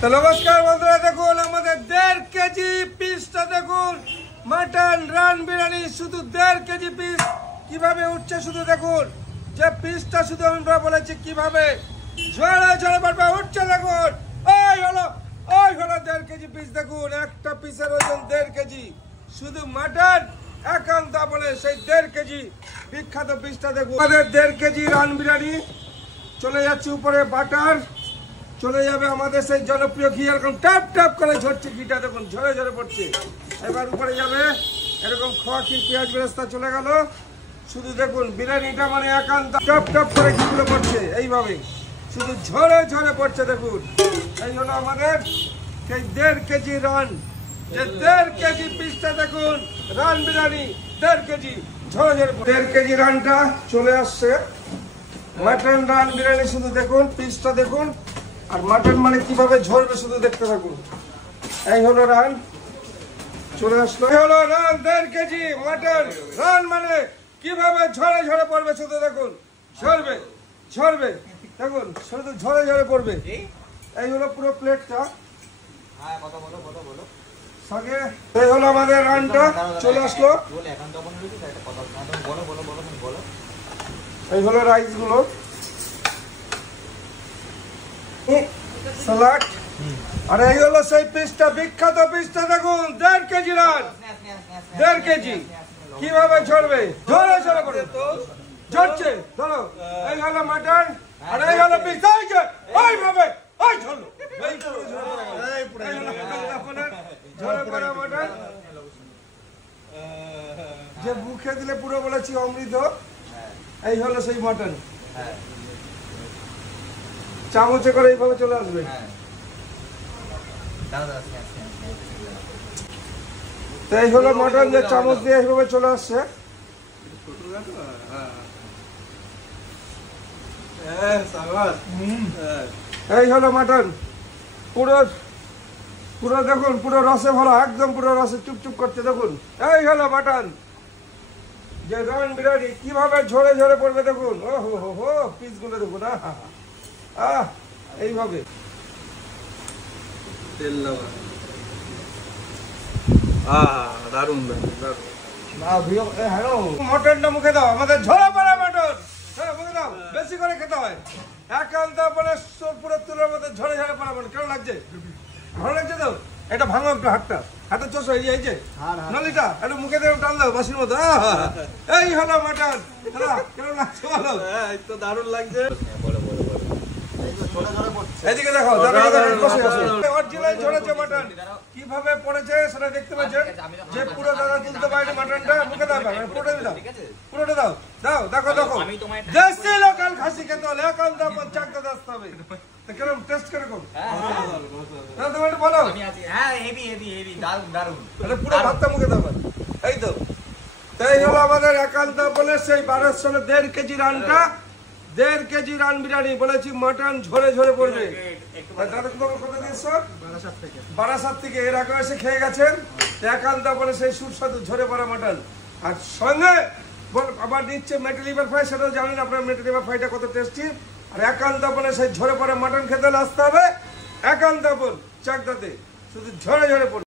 তো নমস্কার বন্ধুরা, দেখুন আমাদের 1.5 কেজি পিসটা দেখুন, মাটন রান বিরিয়ানি, শুধু 1.5 কেজি পিস কিভাবে উঠছে শুধু দেখুন। যে পিসটা শুধু আমরা বলেছি কিভাবে ঝরে ঝরে পড়বে উঠছে দেখুন। ওই হলো 1.5 কেজি পিস দেখুন, একটা পিসের ওজন 1.5 কেজি, শুধু মাটন একান্ত বলে সেই 1.5 কেজি বিখ্যাত পিসটা দেখুন। আমাদের 1.5 কেজি রান বিরিয়ানি চলে যাচ্ছে উপরে, বাটার চলে যাবে আমাদের সেই জনপ্রিয় ঘি, এরকম ট্যাপ ট্যাপ করে ঝরছে ঘিটা দেখুন, ঝরে ঝরে পড়ছে। এবার উপরে যাবে এরকম খোয়া ক্ষীর, পেঁয়াজ বেরেস্তা চলে গেল, শুধু দেখুন বিরিয়ানিটা মানে একান্ত টপ টপ করে ঘিগুলো পড়ছে এইভাবে, শুধু ঝরে ঝরে পড়ছে দেখুন। এই হলো আমাদের সেই 1.5 কেজি রান, যে 1.5 কেজি পিসটা দেখুন, রান বিরিয়ানি 1.5 কেজি ঝরে ঝরে। 1.5 কেজি রানটা চলে আসছে, মাটন রান বিরিয়ানি শুধু দেখুন, পিসটা দেখুন, আর মাটন মানে কিভাবে ঝরবে শুধু দেখতে থাকুন। এই হলো রান চলে আসলো, এই হলো রান 1.5 কেজি মাটন রান মানে কিভাবে ঝরে ঝরে পড়বে শুধু দেখুন, ঝরবে ঝরবে দেখুন, শুধু ঝরে ঝরে পড়বে। এই হলো পুরো প্লেটটা, সঙ্গে এই হলো আমাদের রানটা চলে আসলো। এই হলো রাইস গুলো, সালাড, আর এই হলো সেই পিসটা, বিখ্যাত পিসটা দেখুন, 1.5 কেজি রান, 1.5 কেজি কিভাবে ঝরবে, ঝরে ঝরে পড়বে, ঝরছে ধরো। এই হলো মাটন, আর এই হলো পিস, এইভাবে ওই ঝরলো, ঝরে পড়া মাটন, যে মুখে দিলে পুরো বলেছি অমৃত। এই হলো সেই মাটন, চামচে করে এইভাবে চলে আসবে। এই হলো মাটন, যে চামচ দিয়ে এইভাবে চলে আসছে। এই হলো মাটন, পুরো পুরো দেখুন, পুরো রসে ভরা, একদম পুরো রসে চুপচুপ করছে দেখুন। এই হলো মাটন, যে রান বিরিয়ানি কিভাবে ঝরে ঝরে পড়বে দেখুন। ও হো হো হো, পিস গুলো দেখুন, এইভাবে মটনটা মুখে দাও, আমাদের ঝরে পড়া মটন মুখে দাও, বেশি করে খেতে হয় একান্ত বলে পুরো তুলোর মধ্যে ঝরে ঝরে পড়া মটন। কেমন লাগছে? ভালো লাগছে তো? এটা ভাঙো একটু, হাতটা চোষ হয়ে যায়, নলিটা একটু মুখে দিয়ে টান দাও বাসির মতো। এই হলো মাটন, কেমন লাগছে বলো? তো দারুণ লাগছে। এদিকে দেখো, অরিজিনাল ঝরেছে মাটন, কিভাবে পড়েছে সেটা দেখতে পাচ্ছেন। যে পুরো দাদা তুলতে পারেনি মাটনটা, মুখে দাও, পুরোটা দাও, পুরোটা দাও, দাও দেখো দেখো, দেশি লোকাল খাসি খেতে হলে এখন দাম চাকতে আসতে হবে। কেরম টেস্ট কিরকম বলো? পুরো ভাতটা মুখে দাও, এই তো। তাই হলো আমাদের একান্ত বলে সেই 1.5 কেজি রানটা, 1.5 কেজি রান বিরিয়ানি বলেছি, মাটন ঝরে ঝরে পড়বে। দাদা কোথা দিয়েছো? বারাসাত থেকে। এর আগে এসে খেয়ে গেছেন, একান্ত বলে সেই সুস্বাদু ঝরে পড়া মাটন, আর সঙ্গে আবার নিচ্ছে মেটে লিভার ফ্রাই, সেটাও জানেন আপনার মেটে লিভার ফ্রাইটা কত টেস্টি। আর একান্ত বলে সেই ঝরে পড়া মাটন খেতে আসতে হবে একান্ত চাকদাতে, শুধু ঝরে ঝরে পড়বে।